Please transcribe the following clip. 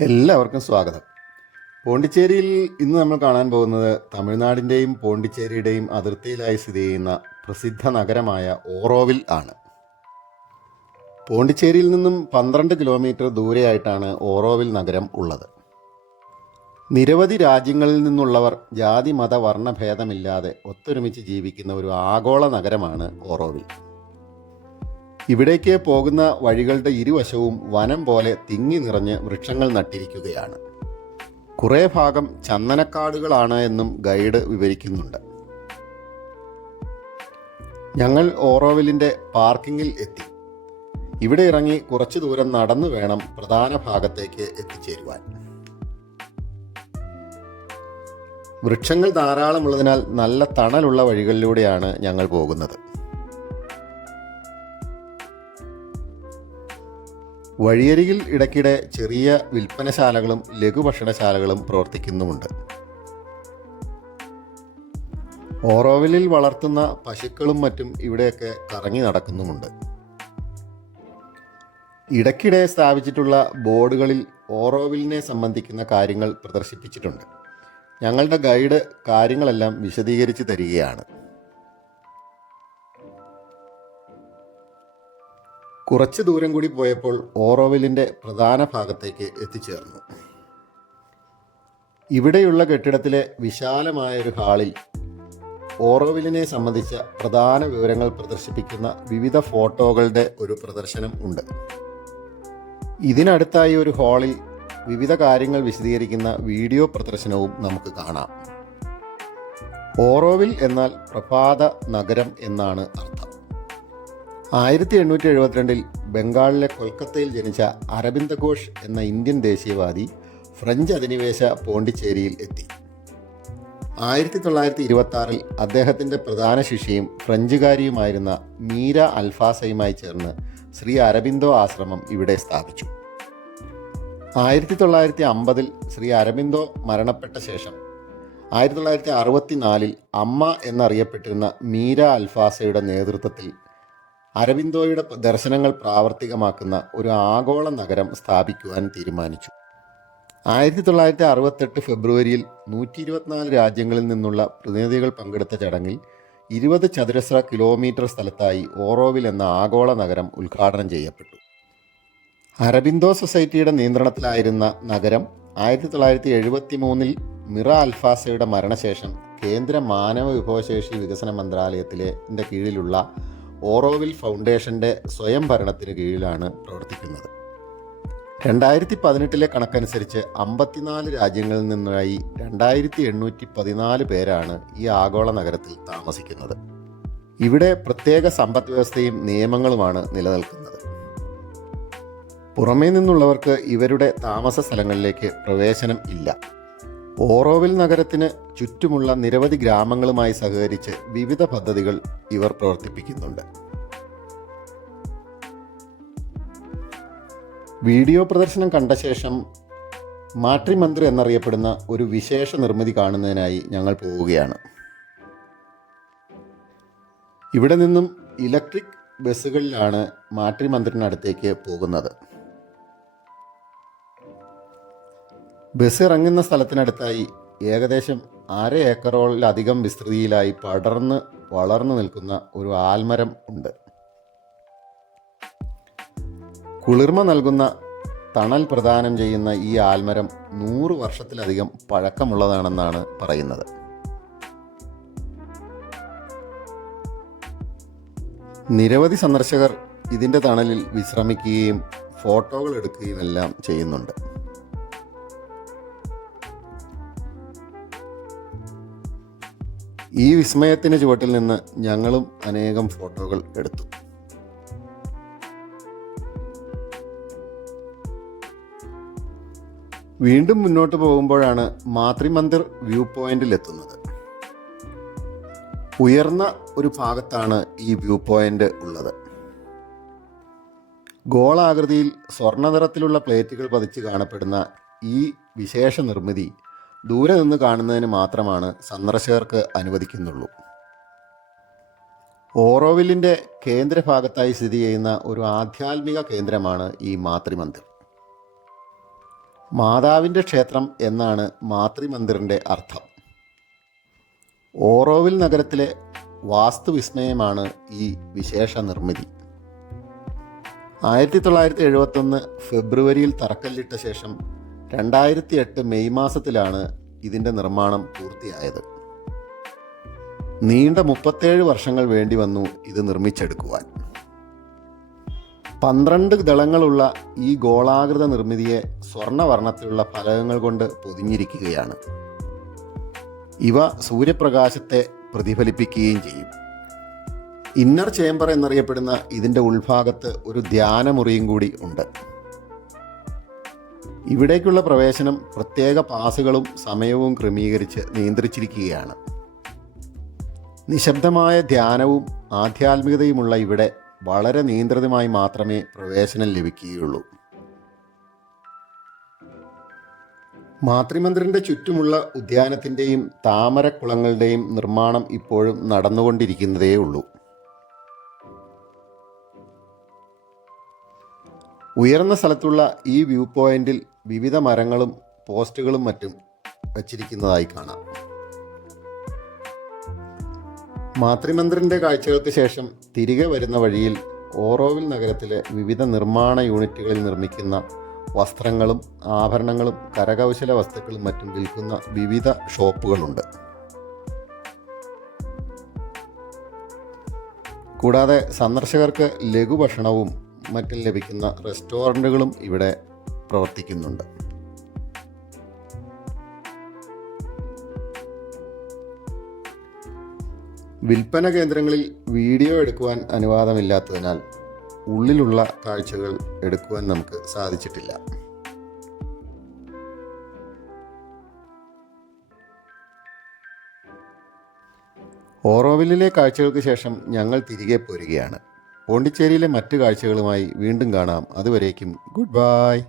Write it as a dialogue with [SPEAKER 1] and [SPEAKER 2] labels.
[SPEAKER 1] എല്ലാവർക്കും സ്വാഗതം. പോണ്ടിച്ചേരിയിൽ ഇന്ന് നമ്മൾ കാണാൻ പോകുന്നത് തമിഴ്നാടിന്റെയും പോണ്ടിച്ചേരിയുടെയും അതിർത്തിയിലായി സ്ഥിതി ചെയ്യുന്ന പ്രസിദ്ധ നഗരമായ ഓറോവിൽ ആണ്. പോണ്ടിച്ചേരിയിൽ നിന്നും പന്ത്രണ്ട് കിലോമീറ്റർ ദൂരെയായിട്ടാണ് ഓറോവിൽ നഗരം ഉള്ളത്. നിരവധി രാജ്യങ്ങളിൽ നിന്നുള്ളവർ ജാതി മത വർണഭേദമില്ലാതെ ഒത്തൊരുമിച്ച് ജീവിക്കുന്ന ഒരു ആഗോള നഗരമാണ് ഓറോവിൽ. ഇവിടേക്ക് പോകുന്ന വഴികളുടെ ഇരുവശവും വനം പോലെ തിങ്ങി നിറഞ്ഞ് വൃക്ഷങ്ങൾ നട്ടിരിക്കുകയാണ്. കുറേ ഭാഗം ചന്ദനക്കാടുകളാണ് എന്നും ഗൈഡ് വിവരിക്കുന്നുണ്ട്. ഞങ്ങൾ ഓറോവിലിന്റെ പാർക്കിങ്ങിൽ എത്തി. ഇവിടെ ഇറങ്ങി കുറച്ചു ദൂരം നടന്നു വേണം പ്രധാന ഭാഗത്തേക്ക് എത്തിച്ചേരുവാൻ. വൃക്ഷങ്ങൾ ധാരാളമുള്ളതിനാൽ നല്ല തണലുള്ള വഴികളിലൂടെയാണ് ഞങ്ങൾ പോകുന്നത്. വഴിയരികിൽ ഇടയ്ക്കിടെ ചെറിയ വിൽപ്പനശാലകളും ലഘുഭക്ഷണശാലകളും പ്രവർത്തിക്കുന്നുമുണ്ട്. ഓറോവിലിൽ വളർത്തുന്ന പശുക്കളും മറ്റും ഇവിടെയൊക്കെ കറങ്ങി നടക്കുന്നുമുണ്ട്. ഇടയ്ക്കിടെ സ്ഥാപിച്ചിട്ടുള്ള ബോർഡുകളിൽ ഓറോവിലിനെ സംബന്ധിക്കുന്ന കാര്യങ്ങൾ പ്രദർശിപ്പിച്ചിട്ടുണ്ട്. ഞങ്ങളുടെ ഗൈഡ് കാര്യങ്ങളെല്ലാം വിശദീകരിച്ച് തരികയാണ്. കുറച്ച് ദൂരം കൂടി പോയപ്പോൾ ഓറോവിലിന്റെ പ്രധാന ഭാഗത്തേക്ക് എത്തിച്ചേർന്നു. ഇവിടെയുള്ള കെട്ടിടത്തിലെ വിശാലമായ ഒരു ഹാളിൽ ഓറോവിലിനെ സംബന്ധിച്ച പ്രധാന വിവരങ്ങൾ പ്രദർശിപ്പിക്കുന്ന വിവിധ ഫോട്ടോകളുടെ ഒരു പ്രദർശനം ഉണ്ട്. ഇതിനടുത്തായി ഒരു ഹാളിൽ വിവിധ കാര്യങ്ങൾ വിശദീകരിക്കുന്ന വീഡിയോ പ്രദർശനവും നമുക്ക് കാണാം. ഓറോവിൽ എന്നാൽ പ്രഭാത നഗരം എന്നാണ് അർത്ഥം. ആയിരത്തി എണ്ണൂറ്റി എഴുപത്തിരണ്ടിൽ ബംഗാളിലെ കൊൽക്കത്തയിൽ ജനിച്ച അരവിന്ദ ഘോഷ് എന്ന ഇന്ത്യൻ ദേശീയവാദി ഫ്രഞ്ച് അധിനിവേശ പോണ്ടിച്ചേരിയിൽ എത്തി. ആയിരത്തി തൊള്ളായിരത്തി ഇരുപത്തി ആറിൽ അദ്ദേഹത്തിന്റെ പ്രധാന ശിഷ്യയും ഫ്രഞ്ചുകാരിയുമായിരുന്ന മീര അൽഫാസയുമായി ചേർന്ന് ശ്രീ അരബിന്ദോ ആശ്രമം ഇവിടെ സ്ഥാപിച്ചു. ആയിരത്തി തൊള്ളായിരത്തി അമ്പതിൽ ശ്രീ അരബിന്ദോ മരണപ്പെട്ട ശേഷം ആയിരത്തി തൊള്ളായിരത്തി അറുപത്തിനാലിൽ അമ്മ എന്നറിയപ്പെട്ടിരുന്ന മീര അൽഫാസയുടെ നേതൃത്വത്തിൽ അരബിന്ദോയുടെ ദർശനങ്ങൾ പ്രാവർത്തികമാക്കുന്ന ഒരു ആഗോള നഗരം സ്ഥാപിക്കുവാൻ തീരുമാനിച്ചു. ആയിരത്തി തൊള്ളായിരത്തി അറുപത്തെട്ട് ഫെബ്രുവരിയിൽ നൂറ്റി ഇരുപത്തിനാല് രാജ്യങ്ങളിൽ നിന്നുള്ള പ്രതിനിധികൾ പങ്കെടുത്ത ചടങ്ങിൽ ഇരുപത് ചതുരശ്ര കിലോമീറ്റർ സ്ഥലത്തായി ഓറോവിൽ എന്ന ആഗോള നഗരം ഉദ്ഘാടനം ചെയ്യപ്പെട്ടു. അരബിന്ദോ സൊസൈറ്റിയുടെ നിയന്ത്രണത്തിലായിരുന്ന നഗരം ആയിരത്തി തൊള്ളായിരത്തി എഴുപത്തി മൂന്നിൽ മിറ അൽഫാസയുടെ മരണശേഷം കേന്ദ്ര മാനവ വിഭവശേഷി വികസന മന്ത്രാലയത്തിലെ കീഴിലുള്ള ഓറോവിൽ ഫൗണ്ടേഷന്റെ സ്വയം ഭരണത്തിന് കീഴിലാണ് പ്രവർത്തിക്കുന്നത്. രണ്ടായിരത്തി പതിനെട്ടിലെ കണക്കനുസരിച്ച് അമ്പത്തിനാല് രാജ്യങ്ങളിൽ നിന്നായി രണ്ടായിരത്തി എണ്ണൂറ്റി പതിനാല് പേരാണ് ഈ ആഗോള നഗരത്തിൽ താമസിക്കുന്നത്. ഇവിടെ പ്രത്യേക സമ്പദ് വ്യവസ്ഥയും നിയമങ്ങളുമാണ് നിലനിൽക്കുന്നത്. പുറമേ നിന്നുള്ളവർക്ക് ഇവരുടെ താമസ സ്ഥലങ്ങളിലേക്ക് പ്രവേശനം ഇല്ല. ഓറോവിൽ നഗരത്തിന് ചുറ്റുമുള്ള നിരവധി ഗ്രാമങ്ങളുമായി സഹകരിച്ച് വിവിധ പദ്ധതികൾ ഇവർ പ്രവർത്തിപ്പിക്കുന്നുണ്ട്. വീഡിയോ പ്രദർശനം കണ്ട ശേഷം മാട്രിമന്ത്രി എന്നറിയപ്പെടുന്ന ഒരു വിശേഷ നിർമ്മിതി കാണുന്നതിനായി ഞങ്ങൾ പോവുകയാണ്. ഇവിടെ നിന്നും ഇലക്ട്രിക് ബസ്സുകളിലാണ് മാട്രിമന്ത്രിനടുത്തേക്ക് പോകുന്നത്. ബസ് ഇറങ്ങുന്ന സ്ഥലത്തിനടുത്തായി ഏകദേശം അര ഏക്കറോളിലധികം വിസ്തൃതിയിലായി പടർന്ന് വളർന്നു നിൽക്കുന്ന ഒരു ആൽമരം ഉണ്ട്. കുളിർമ നൽകുന്ന തണൽ പ്രദാനം ചെയ്യുന്ന ഈ ആൽമരം നൂറ് വർഷത്തിലധികം പഴക്കമുള്ളതാണെന്നാണ് പറയുന്നത്. നിരവധി സന്ദർശകർ ഇതിന്റെ തണലിൽ വിശ്രമിക്കുകയും ഫോട്ടോകൾ എടുക്കുകയും എല്ലാം ചെയ്യുന്നുണ്ട്. ഈ വിസ്മയത്തിന് ചുവട്ടിൽ നിന്ന് ഞങ്ങളും അനേകം ഫോട്ടോകൾ എടുത്തു. വീണ്ടും മുന്നോട്ട് പോകുമ്പോഴാണ് മാതൃമന്ദിർ വ്യൂ പോയിന്റിൽ എത്തുന്നത് ഉയർന്ന ഒരു ഭാഗത്താണ് ഈ വ്യൂ പോയിന്റ് ഉള്ളത്. ഗോളാകൃതിയിൽ സ്വർണ നിറത്തിലുള്ള പ്ലേറ്റുകൾ പതിച്ച് കാണപ്പെടുന്ന ഈ വിശേഷ നിർമ്മിതി ദൂരെ നിന്ന് കാണുന്നതിന് മാത്രമാണ് സന്ദർശകർക്ക് അനുവദിക്കുന്നുള്ളൂ. ഓറോവില്ലിന്റെ കേന്ദ്രഭാഗത്തായി സ്ഥിതി ചെയ്യുന്ന ഒരു ആധ്യാത്മിക കേന്ദ്രമാണ് ഈ മാതൃമന്ദിർ. മാതാവിന്റെ ക്ഷേത്രം എന്നാണ് മാതൃമന്ദിറിന്റെ അർത്ഥം. ഓറോവിൽ നഗരത്തിലെ വാസ്തുവിസ്മയമാണ് ഈ വിശേഷ നിർമ്മിതി. ആയിരത്തി തൊള്ളായിരത്തി എഴുപത്തൊന്ന് ഫെബ്രുവരിയിൽ തറക്കല്ലിട്ട ശേഷം രണ്ടായിരത്തി എട്ട് മെയ് മാസത്തിലാണ് ഇതിന്റെ നിർമ്മാണം പൂർത്തിയായത്. നീണ്ട മുപ്പത്തേഴ് വർഷങ്ങൾ വേണ്ടി വന്നു ഇത് നിർമ്മിച്ചെടുക്കുവാൻ. പന്ത്രണ്ട് ദളങ്ങളുള്ള ഈ ഗോളാകൃത നിർമ്മിതിയെ സ്വർണവർണത്തിലുള്ള ഫലകങ്ങൾ കൊണ്ട് പൊതിഞ്ഞിരിക്കുകയാണ്. ഇവ സൂര്യപ്രകാശത്തെ പ്രതിഫലിപ്പിക്കുകയും ചെയ്യും. ഇന്നർ ചേംബർ എന്നറിയപ്പെടുന്ന ഇതിന്റെ ഉൾഭാഗത്ത് ഒരു ധ്യാനമുറിയും കൂടി ഉണ്ട്. ഇവിടേക്കുള്ള പ്രവേശനം പ്രത്യേക പാസുകളും സമയവും ക്രമീകരിച്ച് നിയന്ത്രിച്ചിരിക്കുകയാണ്. നിശബ്ദമായ ധ്യാനവും ആധ്യാത്മികതയുമുള്ള ഇവിടെ വളരെ നിയന്ത്രിതമായി മാത്രമേ പ്രവേശനം ലഭിക്കുകയുള്ളൂ. മാതൃമന്ദിറിന്റെ ചുറ്റുമുള്ള ഉദ്യാനത്തിന്റെയും താമരക്കുളങ്ങളുടെയും നിർമ്മാണം ഇപ്പോഴും നടന്നുകൊണ്ടിരിക്കുന്നതേ ഉള്ളൂ ഉയർന്ന സ്ഥലത്തുള്ള ഈ വ്യൂ പോയിന്റിൽ വിവിധ മരങ്ങളും പോസ്റ്റുകളും മറ്റും വച്ചിരിക്കുന്നതായി കാണാം. മാതൃമന്ദിറിന്റെ കാഴ്ചകൾക്ക് ശേഷം തിരികെ വരുന്ന വഴിയിൽ ഓറോവിൽ നഗരത്തിലെ വിവിധ നിർമ്മാണ യൂണിറ്റുകളിൽ നിർമ്മിക്കുന്ന വസ്ത്രങ്ങളും ആഭരണങ്ങളും കരകൗശല വസ്തുക്കളും മറ്റും വിൽക്കുന്ന വിവിധ ഷോപ്പുകളുണ്ട്. കൂടാതെ സന്ദർശകർക്ക് ലഘുഭക്ഷണവും മറ്റും ലഭിക്കുന്ന റെസ്റ്റോറന്റുകളും ഇവിടെ പ്രവർത്തിക്കുന്നുണ്ട്. വിൽപ്പന കേന്ദ്രങ്ങളിൽ വീഡിയോ എടുക്കുവാൻ അനുവാദമില്ലാത്തതിനാൽ ഉള്ളിലുള്ള കാഴ്ചകൾ എടുക്കുവാൻ നമുക്ക് സാധിച്ചിട്ടില്ല. ഓറോവില്ലിലെ കാഴ്ചകൾക്ക് ശേഷം ഞങ്ങൾ തിരികെ പോരുകയാണ്. പോണ്ടിച്ചേരിയിലെ മറ്റു കാഴ്ചകളുമായി വീണ്ടും കാണാം. അതുവരേക്കും ഗുഡ് ബൈ.